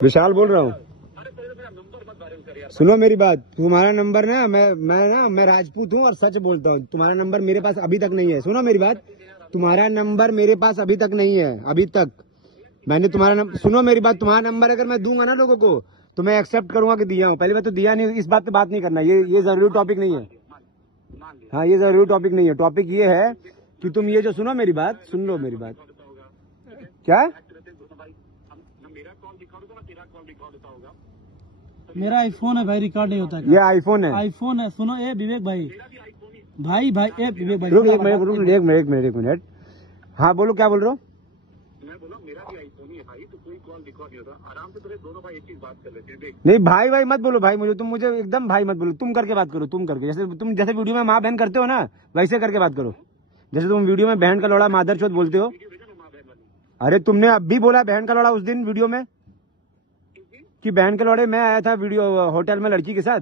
विशाल बोल रहा हूँ। सुनो मेरी बात, तुम्हारा नंबर ना मैं राजपूत हूँ और सच बोलता हूँ। तुम्हारा नंबर मेरे पास अभी तक नहीं है। सुनो मेरी बात, तुम्हारा नंबर मेरे पास अभी तक नहीं है। अभी तक मैंने तुम्हारा नंबर, सुनो मेरी बात, तुम्हारा नंबर अगर मैं दूंगा ना लोगों को तो मैं एक्सेप्ट करूंगा कि दिया हूँ। पहली बात तो दिया नहीं, इस बात पे बात नहीं करना। ये जरूरी टॉपिक नहीं है। हाँ, ये जरूरी टॉपिक नहीं है। टॉपिक ये है कि तुम ये जो, सुनो मेरी बात, सुन लो मेरी बात। क्या? मेरा आईफोन है भाई, रिकॉर्ड नहीं होता है। ये आईफोन है? आईफोन है। सुनो ए विवेक भाई, भाई विवेक भाई, रुक एक मिनट। हाँ बोलो, क्या बोल रहे हो? मैं बोला मेरा भी आईफोन ही है भाई, तो कोई कॉल रिकॉर्ड नहीं होता। आराम से तेरे दोनों भाई एक चीज बात कर लेते हैं। नहीं भाई मत बोलो भाई, मुझे एकदम भाई मत बोलो। तुम करके बात करो, तुम करके, जैसे वीडियो में माँ बहन करते हो ना, वैसे करके बात करो। जैसे तुम वीडियो में बहन का लौड़ा मादर चौथ बोलते हो। अरे तुमने अब भी बोला बहन का लौड़ा उस दिन वीडियो में, कि बहन के लौड़े मैं आया था वीडियो होटल में लड़की के साथ।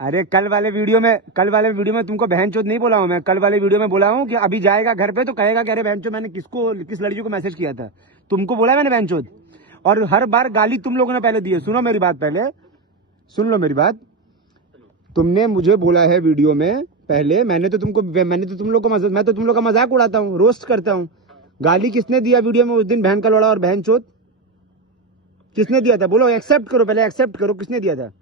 अरे कल वाले वीडियो में तुमको बहन चोद नहीं बोला हूँ मैं। कल वाले वीडियो में बोला हूँ कि अभी जाएगा घर पे तो कहेगा कि अरे बहन चोद, मैंने किस लड़की को मैसेज किया था, तुमको बोला मैंने बहन चोद। और हर बार गाली तुम लोगों ने पहले दी है। सुनो मेरी बात, पहले सुन लो मेरी बात। तुमने मुझे बोला है वीडियो में पहले, मैं तो तुम लोग का मजाक उड़ाता हूँ, रोस्ट करता हूँ। गाली किसने दिया वीडियो में उस दिन, बहन का लौड़ा और बहन चोद? किसने दिया था? बोलो, एक्सेप्ट करो, पहले एक्सेप्ट करो, किसने दिया था?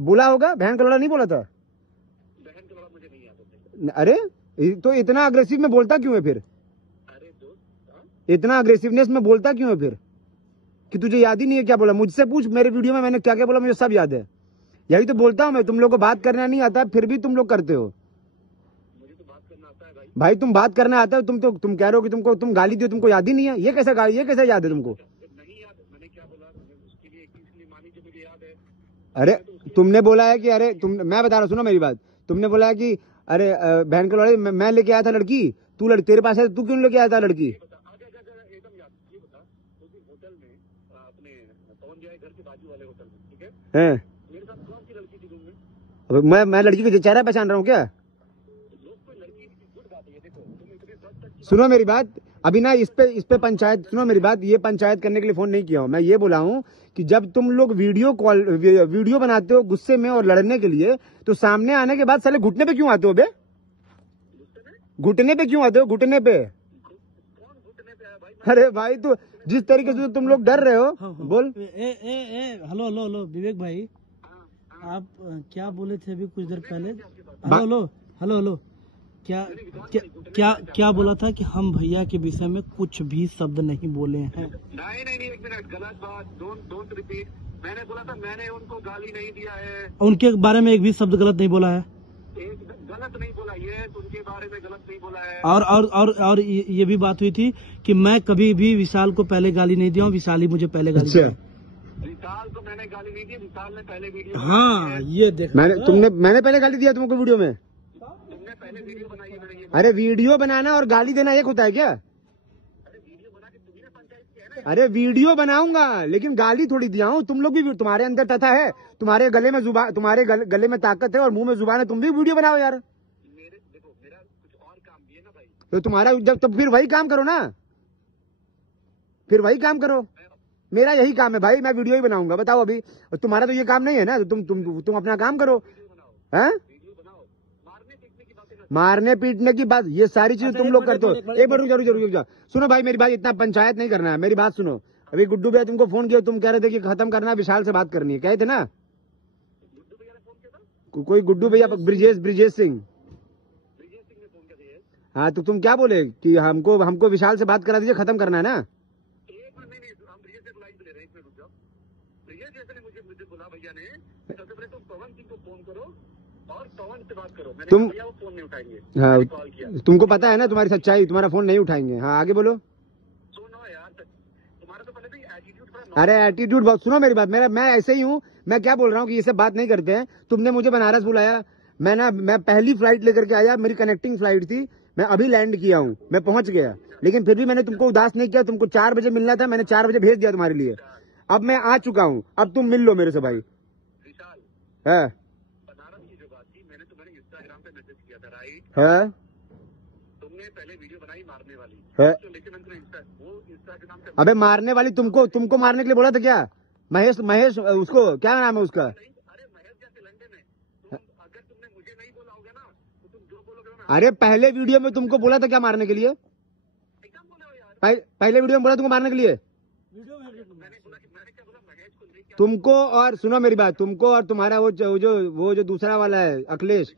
बोला होगा, बहन का लौड़ा नहीं बोला था। बहन का लौड़ा मुझे नहीं आता। अरे तो इतना अग्रेसिव में बोलता क्यों है फिर? अरे दोस्त, इतना अग्रेसिवनेस में बोलता क्यों है फिर, कि तुझे याद ही नहीं है क्या बोला? मुझसे पूछ, मेरे वीडियो में मैंने क्या क्या बोला, मुझे सब याद है। यही तो बोलता हूँ मैं, तुम लोग को बात करना नहीं आता फिर भी तुम लोग करते हो। मुझे तो बात करना आता है भाई तुम बात करना आता है, तुम कह रहे हो कि तुम गाली दियो, तुमको याद ही नहीं है। ये कैसा याद है तुमको? नहीं याद, मैंने क्या बोला उसके लिए एक चीज के लिए मानी जो मुझे याद है। अरे तुमने बोला है कि मैं बता रहा हूँ, सुनो मेरी बात। तुमने बोला है कि अरे बहन के लौड़े मैं लेके आया था लड़की, तेरे पास है, तू क्यों लेके आया था लड़की? एकदम याद, ये बता, उस होटल में अपने पवन जय घर के बाजू वाले होटल में, ठीक है, मेरे साथ कौन सी लड़की थी रूम में? मैं लड़की का चेहरा पहचान रहा हूँ क्या? लोग कोई लड़की की गुड बात है। देखो तुम इतने सच सुनो मेरी बात, अभी ना इस पे पंचायत, सुनो मेरी बात, ये पंचायत करने के लिए फोन नहीं किया हूँ मैं। ये बोला हूँ कि जब तुम लोग वीडियो बनाते हो गुस्से में और लड़ने के लिए, तो सामने आने के बाद साले घुटने पे क्यों आते हो बे? घुटने पे क्यों आते हो? घुटने पे? कौन घुटने पे आया भाई? अरे भाई तो जिस तरीके से तुम लोग डर रहे हो, बोल। हेलो विवेक भाई, आप क्या बोले थे अभी कुछ देर पहले? हेलो क्या बोला था कि हम भैया के विषय में कुछ भी शब्द नहीं बोले हैं? नहीं, एक मिनट, गलत बात, डोंट रिपीट। मैंने बोला था मैंने उनको गाली नहीं दिया है। उनके बारे में एक भी शब्द गलत नहीं बोला है? गलत नहीं बोला, ये उनके बारे में गलत नहीं बोला है। और ये भी बात हुई थी कि मैं कभी भी विशाल को पहले गाली नहीं दिया हूँ, विशाल ही मुझे पहले गाली दिया। विशाल को मैंने गाली नहीं दी, विशाल ने पहले वीडियो। हाँ, ये देख, मैंने पहले गाली दिया तुमको वीडियो में? तुमने पहले वीडियो बनाई है, मैंने ये। अरे वीडियो बनाना और गाली देना एक होता है क्या? अरे वीडियो बना के तुम्ही ने पंचायत किया है ना। अरे वीडियो बनाऊंगा लेकिन गाली थोड़ी दिया हूँ। तुम लोग भी, तुम्हारे अंदर तथा है, तुम्हारे गले में जुबान, तुम्हारे गले में ताकत है और मुंह में जुबान है, तुम भी वीडियो बनाओ यार। देखो मेरा कुछ और काम भी है ना भाई। तो तुम्हारा जब फिर वही काम करो ना, फिर वही काम करो। मेरा यही काम है भाई, मैं वीडियो ही बनाऊंगा। बताओ अभी तुम्हारा तो ये काम नहीं है ना, तो तुम अपना काम करो। हैं? मारने पीटने की बात, ये सारी चीज तुम लोग करते हो। एक बार रुक जाओ। सुनो भाई मेरी बात, इतना पंचायत नहीं करना है, मेरी बात सुनो। अभी गुड्डू भैया तुमको फोन किया, तुम कह रहे थे कि खत्म करना है, विशाल से बात करनी है, कहे थे ना? कोई गुड्डू भैया, ब्रिजेश सिंह। हाँ तो तुम क्या बोले कि हमको विशाल से बात करा दीजिए, खत्म करना है ना? मुझे बोला भैया ने, सबसे पहले तुम पवन सिंह को फोन करो और पवन से बात करो। तुम वो फोन नहीं उठाएंगे। हाँ, कॉल किया, तुमको पता है ना तुम्हारी सच्चाई, तुम्हारा फोन नहीं उठाएंगे। हाँ आगे बोलो। सुनो यार, तुम्हारा तो पहले भी एटीट्यूड। अरे एटीट्यूड बहुत, सुनो मेरी बात, मैं ऐसे ही हूँ। मैं क्या बोल रहा हूँ कि ये सब बात नहीं करते हैं। तुमने मुझे बनारस बुलाया, मैं पहली फ्लाइट लेकर के आया, मेरी कनेक्टिंग फ्लाइट थी, मैं अभी लैंड किया हूँ, मैं पहुंच गया, लेकिन फिर भी मैंने तुमको उदास नहीं किया। तुमको 4 बजे मिलना था, मैंने 4 बजे भेज दिया तुम्हारे लिए। अब मैं आ चुका हूँ, अब तुम मिल लो मेरे से भाई। विशाल, है बनारस की जो बात थी, मैंने तुम्हें इंस्टाग्राम पे मैसेज किया था, राइट? है, तुमने पहले वीडियो बनाई मारने वाली है। तो लेकिन वो इंस्टाग्राम से अबे मारने वाली तुमको मारने के लिए बोला था क्या? महेश उसको क्या नाम है उसका? अरे महेश जैसे लंदन है, अगर तुमने मुझे नहीं बोला होगा ना तो तुम जो बोलोगे ना अरे पहले वीडियो में तुमको बोला था क्या मारने के लिए? एकदम बोले हो यार। पहले वीडियो में बोला तुमको मारने के लिए मैंने क्या बोला महेश को लेके तुमको। और सुनो मेरी बात, तुमको और तुम्हारा वो जो दूसरा वाला है अखिलेश।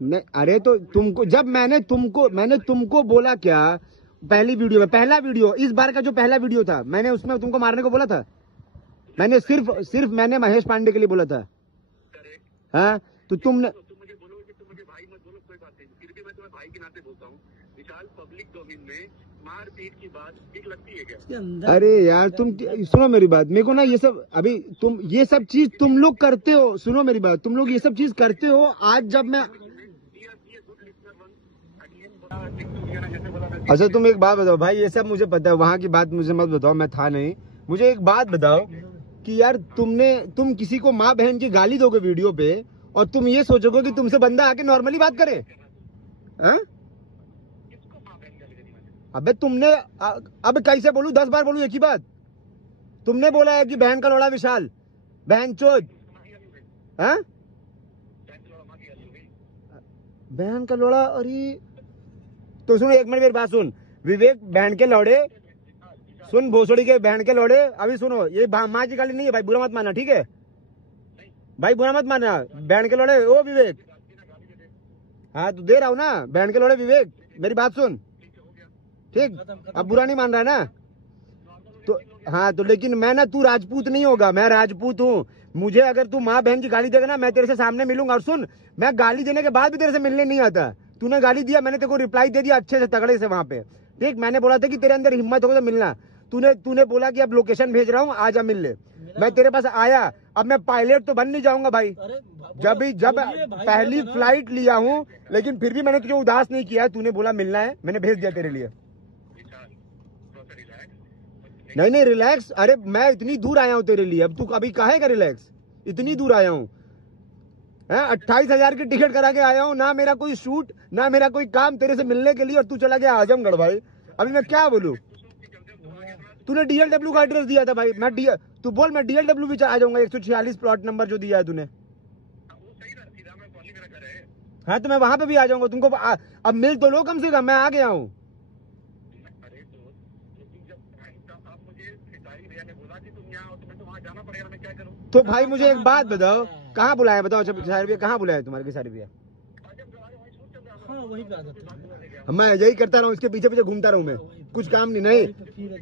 नहीं अरे तो तुमको जब मैंने तुमको बोला क्या पहली वीडियो में, पहला वीडियो इस बार का जो पहला वीडियो था, मैंने उसमें तुमको मारने को बोला था? मैंने सिर्फ मैंने महेश पांडे के लिए बोला था। हाँ तो तुमने तुम मुझे बोलोगे कि तुम मुझे भाई मत बोलो, कोई बात नहीं, फिर भी मैं तुम्हें भाई के नाते बोलता हूँ। विशाल, पब्लिक डोमेन में मारपीट की बात ठीक लगती है क्या? अरे यार तुम सुनो मेरी बात, मेरे को ना ये सब अभी तुम ये सब चीज तुम लोग करते हो। सुनो मेरी बात, तुम लोग ये सब चीज करते हो। आज जब मैं अच्छा तुम एक बात बताओ भाई, ये सब मुझे पता है, वहाँ की बात मुझे मत बताओ, मैं था नहीं। मुझे एक बात बताओ कि यार तुम किसी को माँ बहन की गाली दोगे वीडियो पे और तुम ये सोचोगे कि तुमसे बंदा आके नॉर्मली बात करे? हाँ? अबे तुमने अब कैसे बोलूं, 10 बार बोलूं एक ही बात? तुमने बोला है कि बहन का लोड़ा विशाल, बहन चोद। हाँ बहन का लोड़ा। अरे तो सुनो एक मिनट मेरी बात सुन, विवेक बहन के लौड़े, सुन भोसड़ी के बहन के लौड़े, अभी सुनो, ये माँ की गाली नहीं है भाई, बुरा मत मानना, ठीक है भाई, बुरा मत मानना। बहन के लौड़े ओ विवेक, हाँ तो दे रहा हूँ ना, बहन के लौड़े विवेक मेरी बात सुन, ठीक? अब बुरा नहीं मान रहा है ना? तो हाँ तो लेकिन मैं ना, तू राजपूत नहीं होगा, मैं राजपूत हूँ। मुझे अगर तू माँ बहन की गाली देगा ना, मैं तेरे से सामने मिलूंगा। और सुन, मैं गाली देने के बाद भी तेरे से मिलने नहीं आता। तूने गाली दिया, मैंने तेरे को रिप्लाई दे दिया अच्छे से, तगड़े से वहां पे, ठीक? मैंने बोला था कि तेरे अंदर हिम्मत होगा तो मिलना। तूने बोला कि अब लोकेशन भेज रहा हूँ, आजा मिल ले। मैं तेरे पास आया। अब मैं पायलट तो बन नहीं जाऊंगा भाई, जब पहली फ्लाइट लिया हूँ, लेकिन फिर भी मैंने तुझे उदास नहीं किया। तूने बोला मिलना है, मैंने भेज दिया तेरे लिए। नहीं रिलैक्स, अरे मैं इतनी दूर आया हूँ तेरे लिए, अब तू अभी काहे का रिलैक्स? इतनी दूर आया हूँ, 28,000 की टिकट करा के आया हूँ, ना मेरा कोई शूट ना मेरा कोई काम तेरे से मिलने के लिए, और तू चला गया आजमगढ़। भाई अभी मैं क्या बोलूँ? तूने DLW का एड्रेस दिया था भाई, तू बोल मैं DLW भी आ जाऊंगा, 146 प्लॉट नंबर जो दिया है तूने। हाँ तो मैं वहां पे भी आ जाऊंगा, तुमको अब मिल तो लो कम से कम, मैं आ गया हूँ। तो भाई मुझे एक बात बताओ, कहाँ बुलाया बताओ? किसारी भैया कहाँ बुलाया तुम्हारे किसारी भैया? मैं यही करता रहा हूँ, इसके पीछे पीछे घूमता रहूँ मैं, कुछ काम नहीं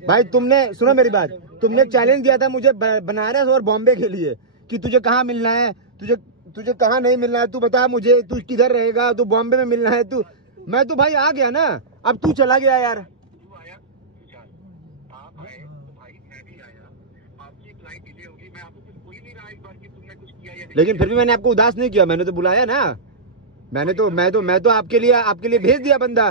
भाई। तुमने सुनो मेरी बात, तुमने चैलेंज दिया था मुझे बनारस और बॉम्बे के लिए कि तुझे कहाँ मिलना है, तुझे कहाँ नहीं मिलना है, तू बता मुझे, तू किधर रहेगा, तू बॉम्बे में मिलना है तू। मैं तो भाई आ गया ना, अब तू चला गया यार। लेकिन फिर भी मैंने आपको उदास नहीं किया, मैंने तो बुलाया ना, मैं तो आपके लिए भेज दिया बंदा।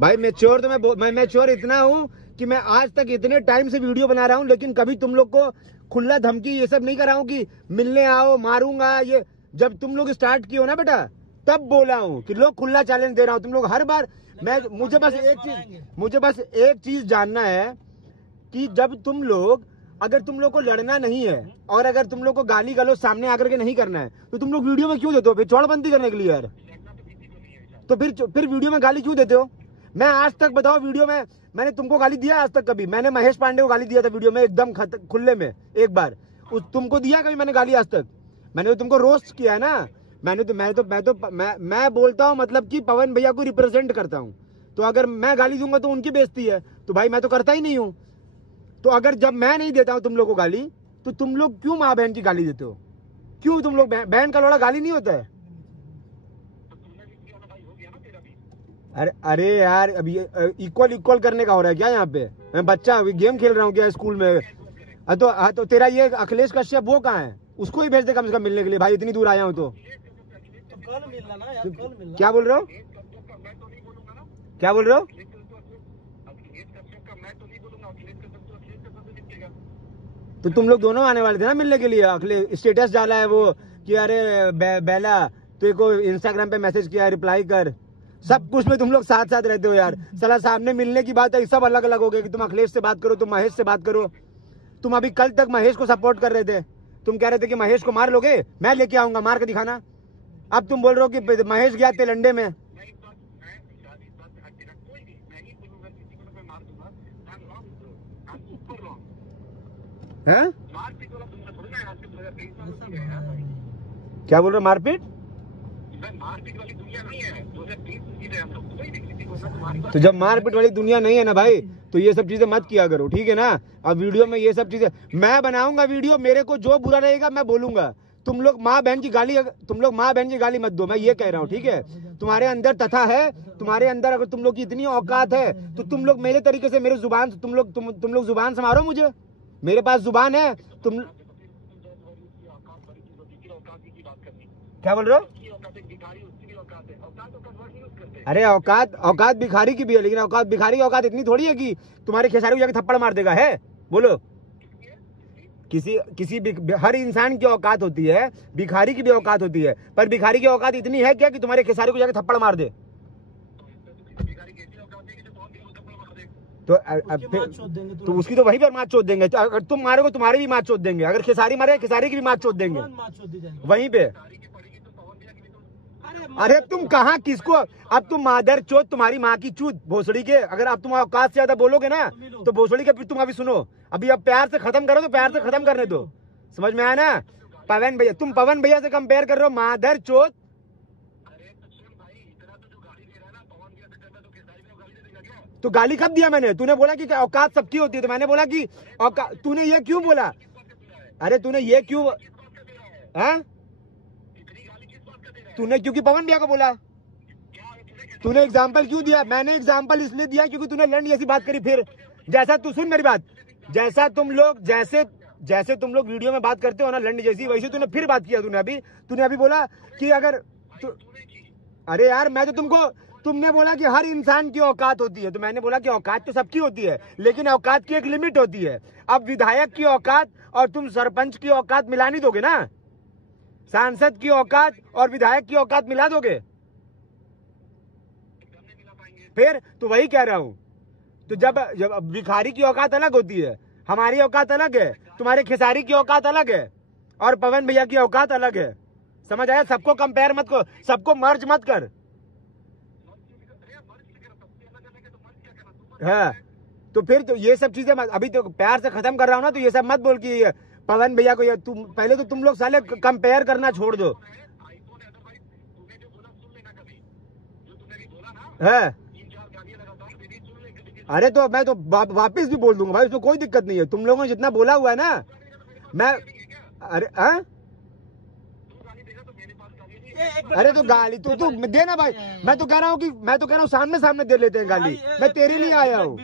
भाई मैच्योर तो मैं मैच्योर इतना हूँ कि मैं आज तक इतने टाइम से वीडियो बना रहा हूँ, लेकिन कभी तुम लोग को खुला धमकी ये सब नहीं कर रहा हूँ कि मिलने आओ मारूंगा। ये जब तुम लोग स्टार्ट किए हो ना बेटा, तब बोला हूँ कि लोग खुला चैलेंज दे रहा हूँ। तुम लोग हर बार मुझे बस एक चीज जानना है कि जब अगर तुम लोग को लड़ना नहीं है और अगर तुम लोग को गाली गलौज सामने आकर के नहीं करना है, तो तुम लोग वीडियो में क्यों देते हो? फिर चौड़बंदी करने के लिए यार, तो फिर वीडियो में गाली क्यों देते हो? मैं आज तक बताओ वीडियो में मैंने तुमको गाली दिया आज तक? कभी मैंने महेश पांडे को गाली दिया था वीडियो में एकदम खुले में एक बार? तुमको दिया कभी मैंने गाली आज तक? मैंने तो तुमको रोस्ट किया है ना। मैं बोलता हूँ मतलब कि पवन भैया को रिप्रेजेंट करता हूँ, तो अगर मैं गाली दूंगा तो उनकी बेइज्जती है, तो भाई मैं तो करता ही नहीं हूँ। तो अगर जब मैं नहीं देता हूँ तुम लोग को गाली, तो तुम लोग क्यों माँ बहन की गाली देते हो? क्यों? तुम लोग बहन का लोड़ा गाली नहीं होता है? अरे यार अभी इक्वल करने का हो रहा है क्या यहाँ पे? मैं बच्चा अभी गेम खेल रहा हूँ क्या स्कूल में? तो तेरा ये अखिलेश कश्यप वो कहाँ है? उसको ही भेज दे कम से कम मिलने के लिए भाई, इतनी दूर आया हूँ तो। क्या बोल रहे हो? क्या बोल रहे हो? तो तुम लोग दोनों आने वाले थे ना मिलने के लिए। अखिलेश स्टेटस डाला है वो कि अरे बेला तेरे को इंस्टाग्राम पे मैसेज किया, रिप्लाई कर, सब कुछ में तुम लोग साथ साथ रहते हो यार। साला सामने मिलने की बात है, सब अलग अलग हो गए कि तुम अखिलेश से बात करो, तुम महेश से बात करो। तुम अभी कल तक महेश को सपोर्ट कर रहे थे, तुम कह रहे थे कि महेश को मार लोगे, मैं लेके आऊंगा मार के दिखाना। अब तुम बोल रहे हो कि महेश गया तेलंडे में। है क्या बोल रहे हो? मारपीट? तो जब मारपीट वाली दुनिया नहीं है ना भाई, तो ये सब चीजें मत किया करो, ठीक है ना। अब वीडियो में ये सब चीजें मैं बनाऊंगा, वीडियो मेरे को जो बुरा रहेगा मैं बोलूंगा। तुम लोग माँ बहन की गाली मत दो, मैं ये कह रहा हूँ, ठीक है। तुम्हारे अंदर तथा है, तुम्हारे अंदर अगर तुम लोग की इतनी औकात है तो तुम लोग मेरे तरीके से मेरे जुबान तुम लोग जुबान से मारो मुझे। मेरे पास जुबान है। तुम क्या बोल रहे हो? अरे औकात भिखारी की भी है, लेकिन औकात भिखारी की औकात इतनी थोड़ी है कि तुम्हारे खेसारी को जाके थप्पड़ मार देगा। है बोलो, हर इंसान की औकात होती है, भिखारी की भी औकात होती है, पर भिखारी की औकात इतनी है क्या कि तुम्हारे खेसारी को जाके थप्पड़ मार दे? तो उसकी तो वहीं पर मार चोद देंगे। अगर तुम मारोगे तुम्हारी भी मार चोद देंगे, अगर खेसारी मारे खेसारी की भी मार चोद देंगे वहीं पे। अरे तुम कहाँ किसको, अब तुम मादर चोद, तुम्हारी माँ की चूत भोसड़ी के। अगर अब तुम औकात से ज्यादा बोलोगे ना तो भोसड़ी के तुम अभी सुनो, अभी अब प्यार से खत्म करो तो प्यार से खत्म करने दो, समझ में आया ना। पवन भैया, तुम पवन भैया से कंपेयर कर रहे हो, मादर चोद। तो गाली कब दिया मैंने? तूने बोला कि औकात सबकी होती है, तो मैंने बोला कि औकात। तूने ये क्यों बोला? अरे तूने ये क्यों, हाँ तूने क्योंकि पवन भैया को बोला, तूने एग्जाम्पल क्यों दिया? मैंने एग्जाम्पल इसलिए दिया क्योंकि तूने लंड जैसी बात करी। फिर जैसा तू सुन मेरी बात, जैसे तुम लोग वीडियो में बात करते हो ना लंड जैसी, वैसे तूने फिर बात किया। तूने अभी बोला कि अगर अरे यार मैं तो तुमने बोला कि हर इंसान की औकात होती है, तो मैंने बोला कि औकात तो सबकी होती है, लेकिन औकात की एक लिमिट होती है। अब विधायक की औकात और तुम सरपंच की औकात मिला नहीं दोगे ना, सांसद की औकात और विधायक की औकात मिला दोगे? फिर तो वही कह रहा हूं। तो जब भिखारी की औकात अलग होती है, हमारी औकात अलग है, तुम्हारे खेसारी की औकात अलग है, और पवन भैया की औकात अलग है। समझ आया? सबको कंपेयर मत कर, सबको मर्ज मत कर। हाँ तो फिर तो ये सब चीजें अभी तो प्यार से खत्म कर रहा हूँ ना, तो ये सब मत बोल कि पवन भैया को, तुम पहले तो तुम लोग साले कंपेयर करना छोड़ दो। है अरे तो मैं तो वापिस भी बोल दूंगा भाई, उसमें कोई दिक्कत नहीं है। तुम लोगों ने जितना बोला हुआ है ना, मैं अरे तो गाली तो देना भाई। मैं तो कह रहा हूँ सामने दे लेते हैं गाली। मैं तेरे लिए आया हूँ।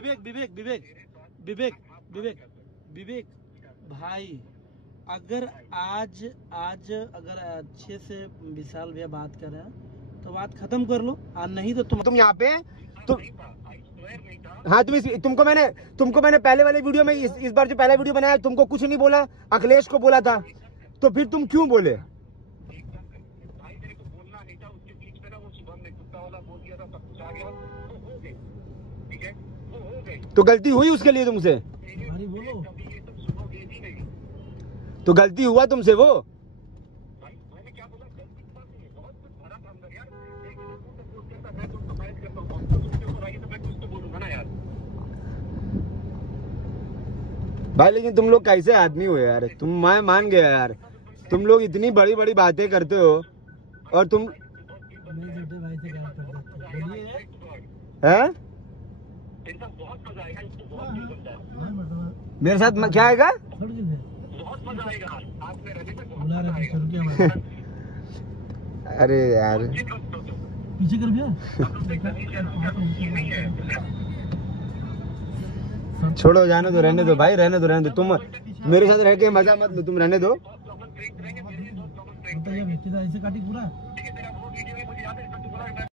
विवेक भाई, अगर आज अगर अच्छे से विशाल भैया बात कर रहे हैं तो बात खत्म कर लो, और नहीं तो तुम यहाँ पे हाँ तुमको मैंने पहले वाले वीडियो में, इस बार जो पहला वीडियो बनाया, तुमको कुछ नहीं बोला, अखिलेश को बोला था, तो फिर तुम क्यों बोले? तो गलती हुई उसके लिए तुमसे? तो गलती हुआ तुमसे वो? भाई लेकिन तुम लोग कैसे आदमी हो यार? मैं मान गया यार, तुम लोग इतनी बड़ी बड़ी बातें करते हो और तुम है? मेरे साथ क्या आएगा? अरे यार पीछे कर भैया, छोड़ो, जाने दो, रहने दो भाई, रहने दो। तुम मेरे साथ रह के मजा मत लो, तुम रहने दो। ऐसे काटी पूरा।